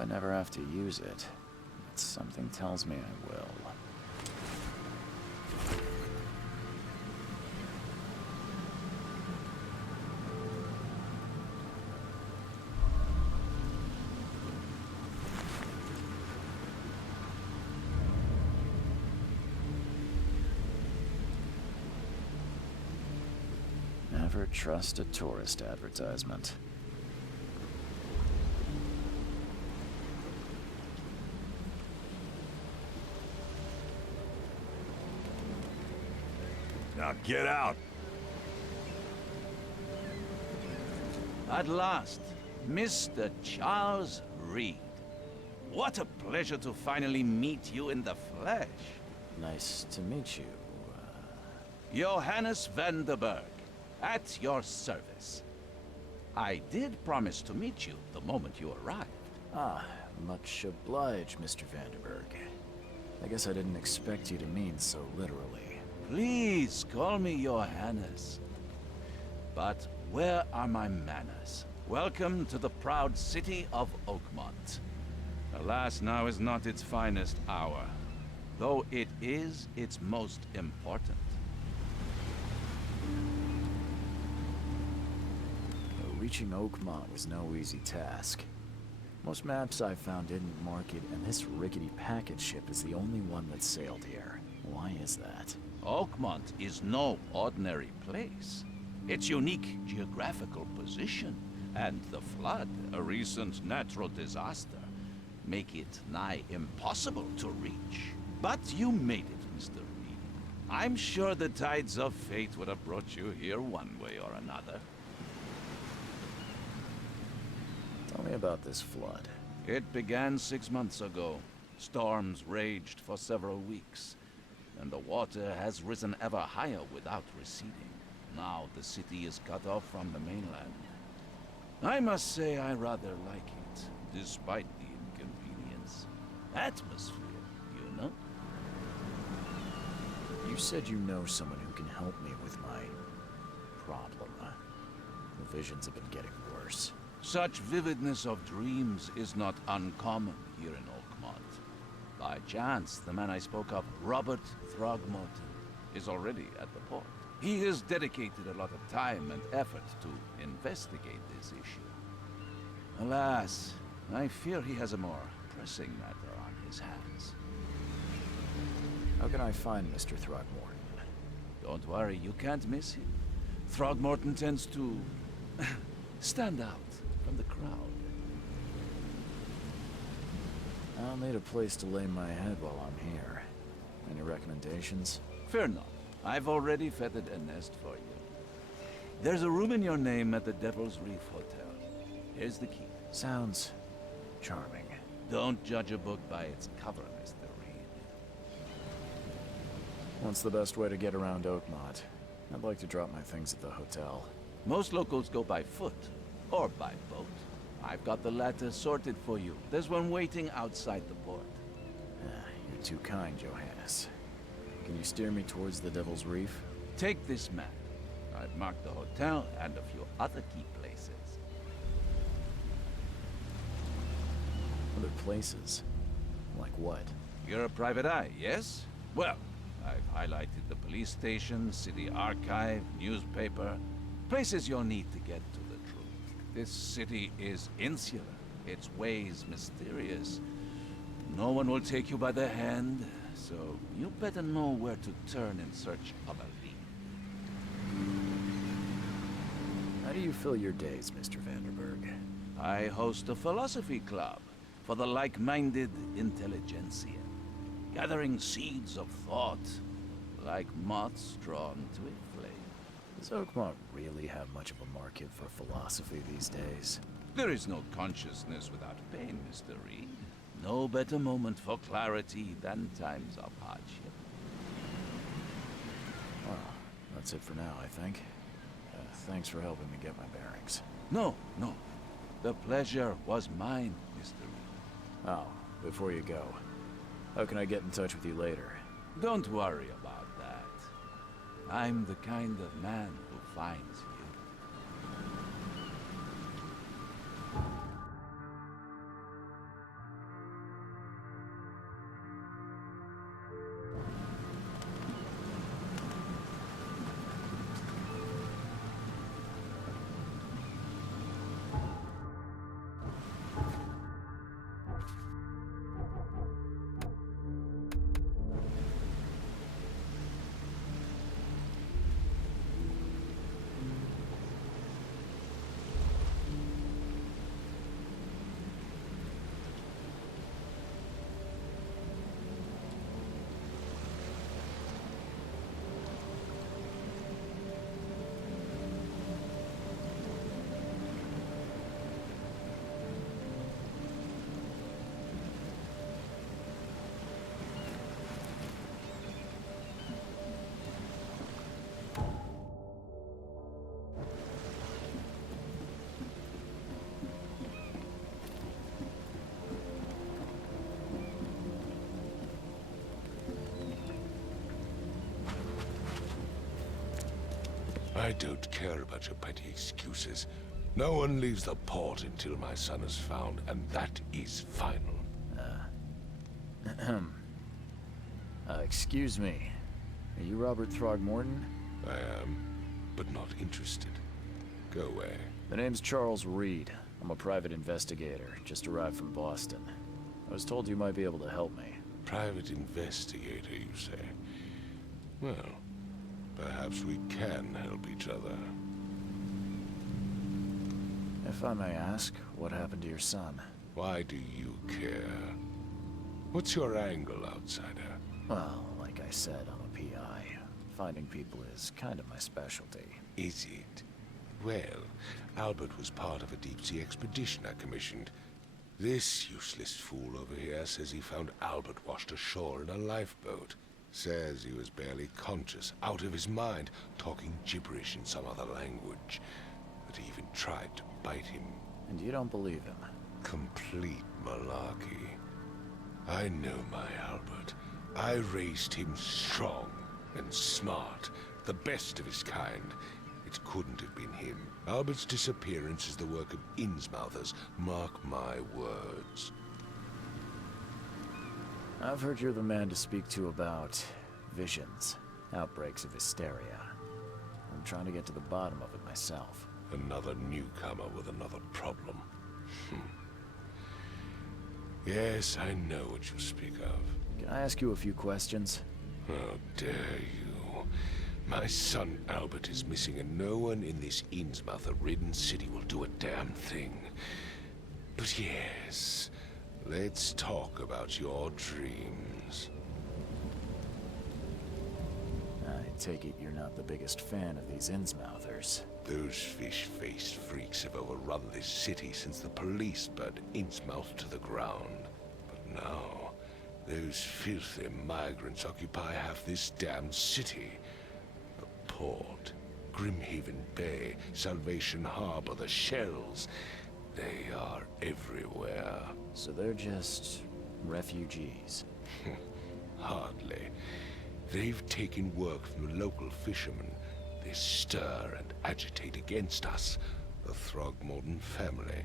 I never have to use it, but something tells me I will. Never trust a tourist advertisement. Now get out! At last, Mr. Charles Reed. What a pleasure to finally meet you in the flesh. Nice to meet you. Johannes van der Berg, at your service. I did promise to meet you the moment you arrived. Ah, much obliged, Mr. Vanderberg. I guess I didn't expect you to mean so literally. Please call me Johannes. But where are my manners? Welcome to the proud city of Oakmont. Alas, now is not its finest hour, though it is its most important. Reaching Oakmont was no easy task. Most maps I found didn't mark it, and this rickety packet ship is the only one that sailed here. Why is that? Oakmont is no ordinary place. Its unique geographical position and the flood, a recent natural disaster, make it nigh impossible to reach. But you made it, Mr. Reed. I'm sure the tides of fate would have brought you here one way or another. Tell me about this flood. It began 6 months ago. Storms raged for several weeks, and the water has risen ever higher without receding. Now the city is cut off from the mainland. I must say I rather like it, despite the inconvenience. Atmosphere, you know? You said you know someone who can help me with my problem. The visions have been getting worse. Such vividness of dreams is not uncommon here in Oakmont. By chance, the man I spoke of, Robert Throgmorton, is already at the port. He has dedicated a lot of time and effort to investigate this issue. Alas, I fear he has a more pressing matter on his hands. How can I find Mr. Throgmorton? Don't worry, you can't miss him. Throgmorton tends to stand out from the crowd. I'll need a place to lay my head while I'm here. Any recommendations? Fear not. I've already fettered a nest for you. There's a room in your name at the Devil's Reef Hotel. Here's the key. Sounds charming. Don't judge a book by its cover, Mr. Reed. What's the best way to get around Oakmont? I'd like to drop my things at the hotel. Most locals go by foot, or by boat. I've got the latter sorted for you. There's one waiting outside the port. You're too kind, Johannes. Can you steer me towards the Devil's Reef? Take this map. I've marked the hotel and a few other key places. Other places? Like what? You're a private eye, yes? Well, I've highlighted the police station, city archive, newspaper, places you'll need to get to the truth. This city is insular, its ways mysterious. No one will take you by the hand, so you better know where to turn in search of a lead. How do you fill your days, Mr. Vanderberg? I host a philosophy club for the like-minded intelligentsia, gathering seeds of thought like moths drawn to a flame. Does Oakmont really have much of a market for philosophy these days? There is no consciousness without pain, Mr. Reed. No better moment for clarity than times of hardship. Well, that's it for now, I think. Thanks for helping me get my bearings. No. The pleasure was mine, Mr. Reed. Oh, before you go, how can I get in touch with you later? Don't worry about that. I'm the kind of man who finds you. I don't care about your petty excuses. No one leaves the port until my son is found, and that is final. Excuse me. Are you Robert Throgmorton? I am, but not interested. Go away. The name's Charles Reed. I'm a private investigator, just arrived from Boston. I was told you might be able to help me. Private investigator, you say? Well, perhaps we can help each other. If I may ask, what happened to your son? Why do you care? What's your angle, outsider? Well, like I said, I'm a PI. Finding people is kind of my specialty. Is it? Well, Albert was part of a deep-sea expedition I commissioned. This useless fool over here says he found Albert washed ashore in a lifeboat. Says he was barely conscious, out of his mind, talking gibberish in some other language. That he even tried to bite him. And you don't believe him? Complete malarkey. I know my Albert. I raised him strong. And smart. The best of his kind. It couldn't have been him. Albert's disappearance is the work of Innsmouthers. Mark my words. I've heard you're the man to speak to about visions, outbreaks of hysteria. I'm trying to get to the bottom of it myself. Another newcomer with another problem. Yes, I know what you speak of. Can I ask you a few questions? How dare you? My son Albert is missing, and no one in this Innsmouther-ridden city will do a damn thing. But yes, let's talk about your dreams. I take it you're not the biggest fan of these Innsmouthers. Those fish-faced freaks have overrun this city since the police burned Innsmouth to the ground. But now, those filthy migrants occupy half this damned city. The port, Grimhaven Bay, Salvation Harbor, the shells. They are everywhere. So they're just refugees. Hardly. They've taken work from the local fishermen. They stir and agitate against us, the Throgmorton family.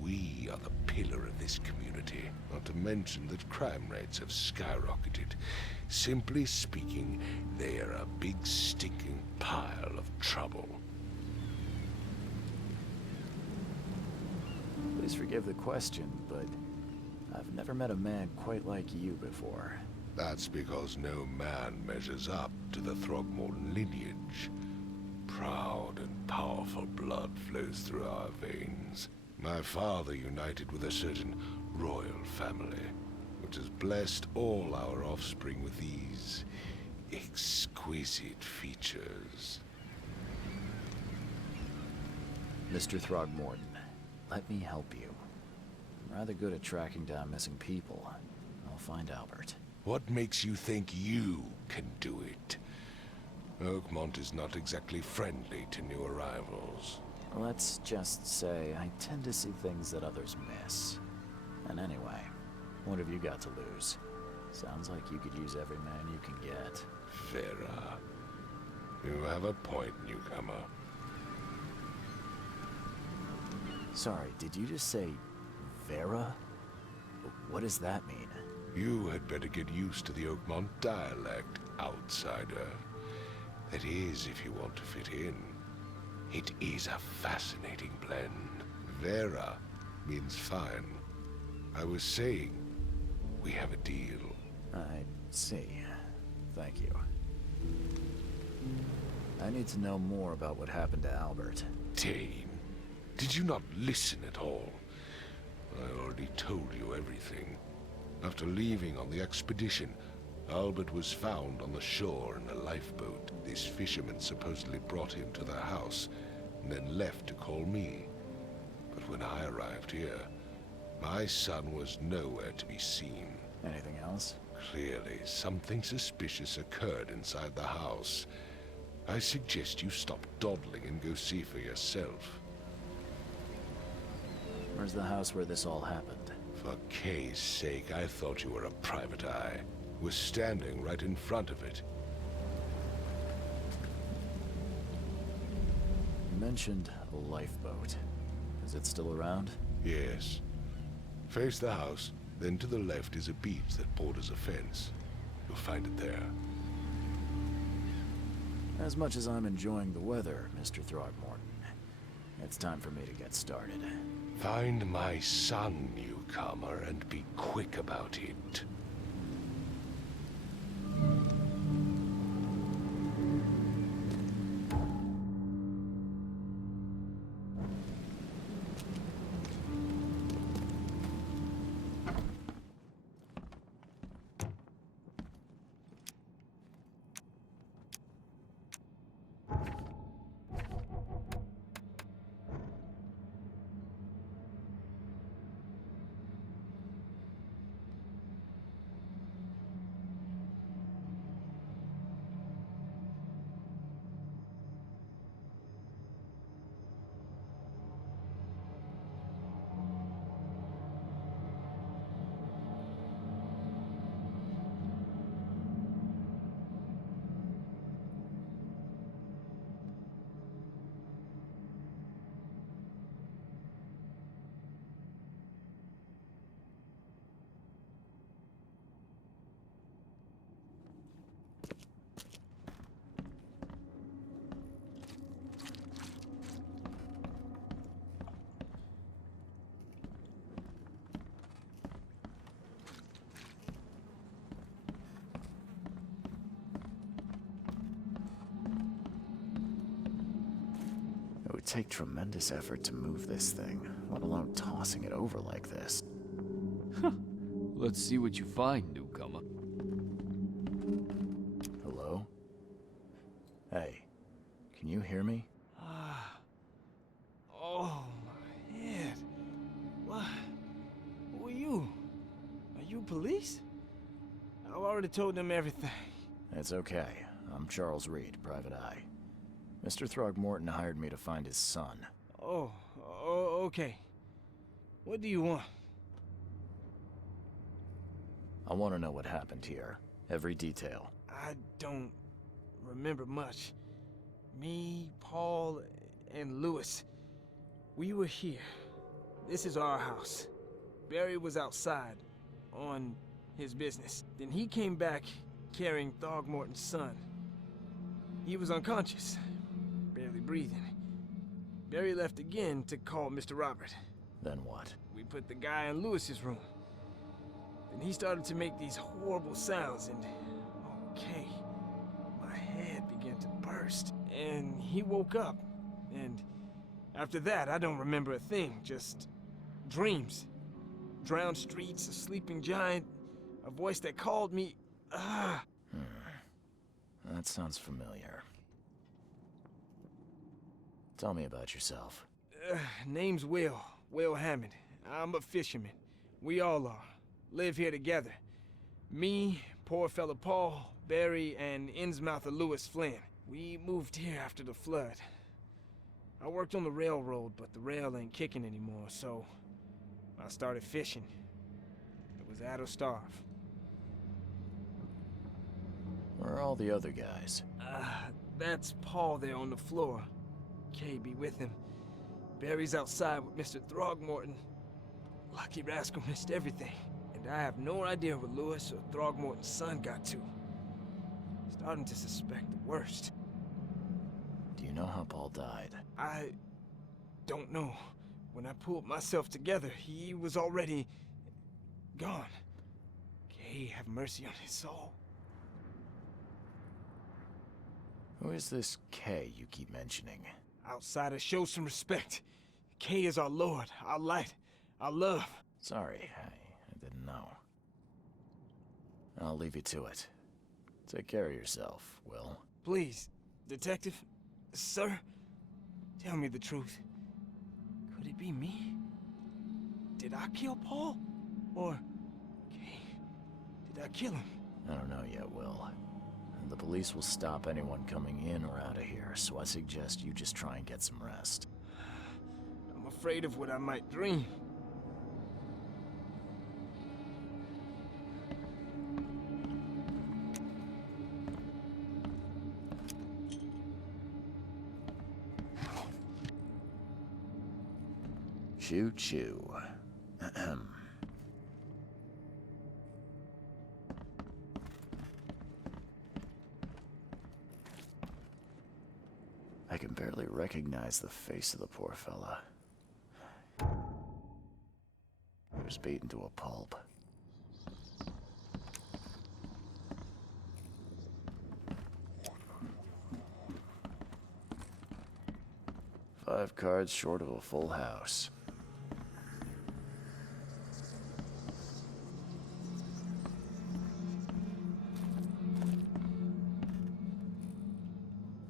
We are the pillar of this community, not to mention that crime rates have skyrocketed. Simply speaking, they are a big stinking pile of trouble. Please forgive the question, but I've never met a man quite like you before. That's because no man measures up to the Throgmorton lineage. Proud and powerful blood flows through our veins. My father united with a certain royal family, which has blessed all our offspring with these exquisite features. Mr. Throgmorton, let me help you. I'm rather good at tracking down missing people. I'll find Albert. What makes you think you can do it? Oakmont is not exactly friendly to new arrivals. Let's just say I tend to see things that others miss. And anyway, what have you got to lose? Sounds like you could use every man you can get. Vera. You have a point, newcomer. Sorry, did you just say Vera? What does that mean? You had better get used to the Oakmont dialect, outsider. That is, if you want to fit in. It is a fascinating blend. Vera means fine. I was saying, we have a deal. I see. Thank you. I need to know more about what happened to Albert. Dane, did you not listen at all? I already told you everything. After leaving on the expedition, Albert was found on the shore in a lifeboat. This fisherman supposedly brought him to their house, and then left to call me. But when I arrived here, my son was nowhere to be seen. Anything else? Clearly, something suspicious occurred inside the house. I suggest you stop dawdling and go see for yourself. Where's the house where this all happened? For Kay's sake, I thought you were a private eye. Was standing right in front of it. You mentioned a lifeboat. Is it still around? Yes. Face the house, then to the left is a beach that borders a fence. You'll find it there. As much as I'm enjoying the weather, Mr. Throgmorton, it's time for me to get started. Find my son, newcomer, and be quick about it. would take tremendous effort to move this thing, let alone tossing it over like this. Let's see what you find, newcomer. Hello? Hey, can you hear me? Oh, my head. What? Who are you? Are you police? I've already told them everything. It's okay. I'm Charles Reed, Private Eye. Mr. Throgmorton hired me to find his son. Oh, okay. What do you want? I want to know what happened here. Every detail. I don't remember much. Me, Paul, and Lewis. We were here. This is our house. Barry was outside, on his business. Then he came back carrying Throgmorton's son. He was unconscious, barely breathing. Barry left again to call Mr. Robert. Then what? We put the guy in Lewis's room. Then he started to make these horrible sounds and... okay, my head began to burst. And he woke up. And after that, I don't remember a thing, just dreams. Drowned streets, a sleeping giant, a voice that called me. That sounds familiar. Tell me about yourself. Name's Will Hammond. I'm a fisherman. We all are. Live here together. Me, poor fella Paul, Barry, and Innsmouther Lewis Flynn. We moved here after the flood. I worked on the railroad, but the rail ain't kicking anymore, so I started fishing. It was at or starve. Where are all the other guys? That's Paul there on the floor. Kay be with him. Barry's outside with Mr. Throgmorton. Lucky rascal missed everything. And I have no idea where Lewis or Throgmorton's son got to. Starting to suspect the worst. Do you know how Paul died? I don't know. When I pulled myself together, he was already gone. Kay have mercy on his soul. Who is this K you keep mentioning? Outsiders, show some respect. Kay is our lord, our light, our love. Sorry, I didn't know. I'll leave you to it. Take care of yourself, Will. Please, detective, sir, tell me the truth. Could it be me? Did I kill Paul? Or, Kay, did I kill him? I don't know yet, Will. The police will stop anyone coming in or out of here, so I suggest you just try and get some rest. I'm afraid of what I might dream. Choo choo. Ahem. I can barely recognize the face of the poor fella. He was beaten to a pulp. Five cards short of a full house.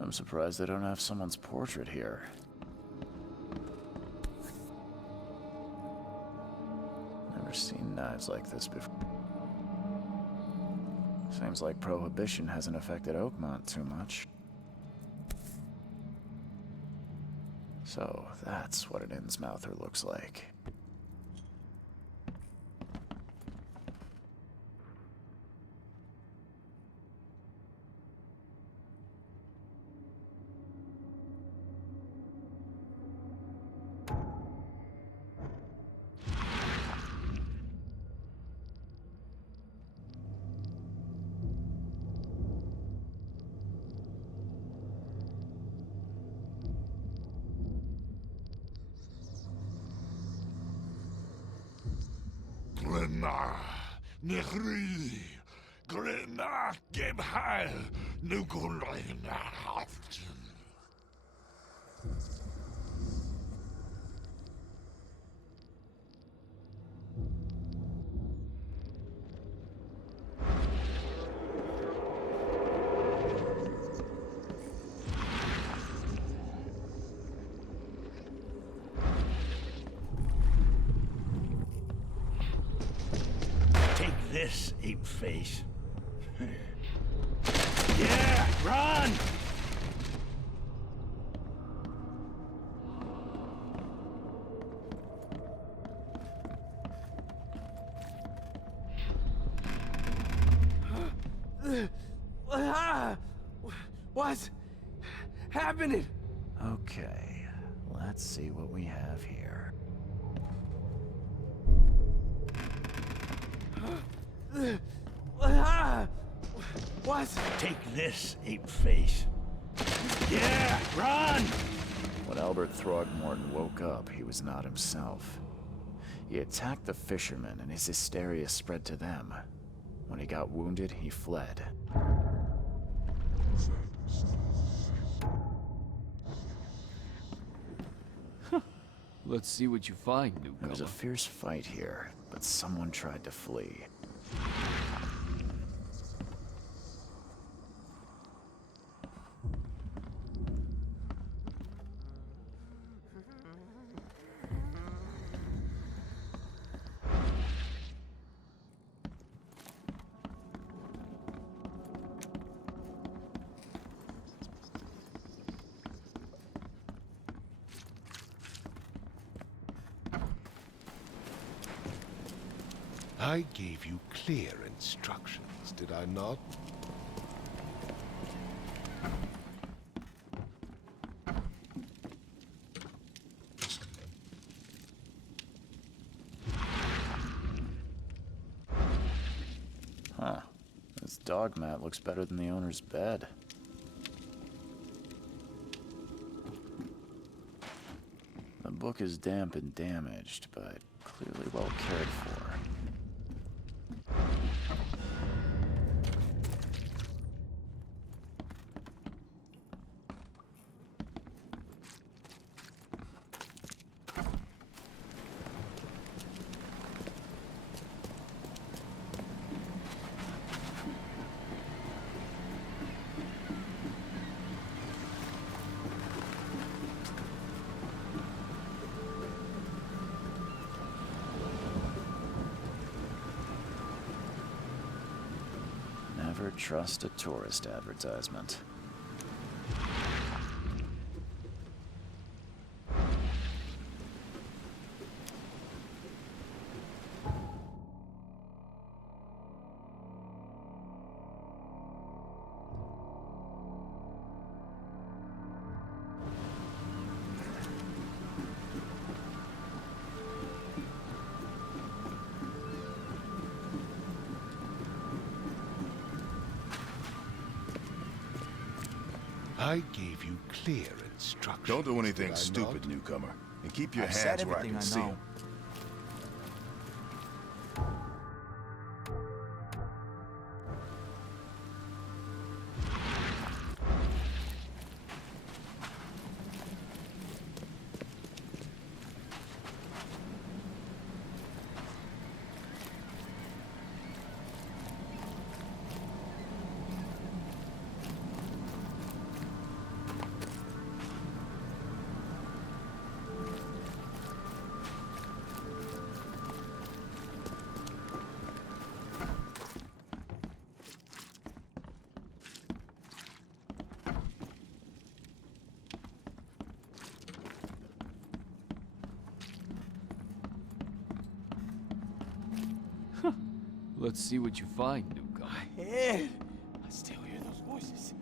I'm surprised they don't have someone's portrait here. Never seen knives like this before. Seems like Prohibition hasn't affected Oakmont too much. So, that's what an Innsmouther looks like. Grenna, Nechri, Grenna, Gebheil, Nukulina, Haften. this, ape face. Yeah, run! What's happening? Okay, let's see what we have here. What? Take this, ape face. Yeah, run! When Albert Throgmorton woke up, he was not himself. He attacked the fishermen, and his hysteria spread to them. When he got wounded, he fled. Let's see what you find, There newcomer. was a fierce fight here, but someone tried to flee. I gave you clear instructions, did I not? Huh. This dog mat looks better than the owner's bed. The book is damp and damaged, but clearly well cared for. Never trust a tourist advertisement. I gave you clear instructions. Don't do anything did I stupid, not? newcomer. And keep your I've said hands where I everything can I see know. 'em. Let's see what you find, newcomer. Ed! I still hear those voices.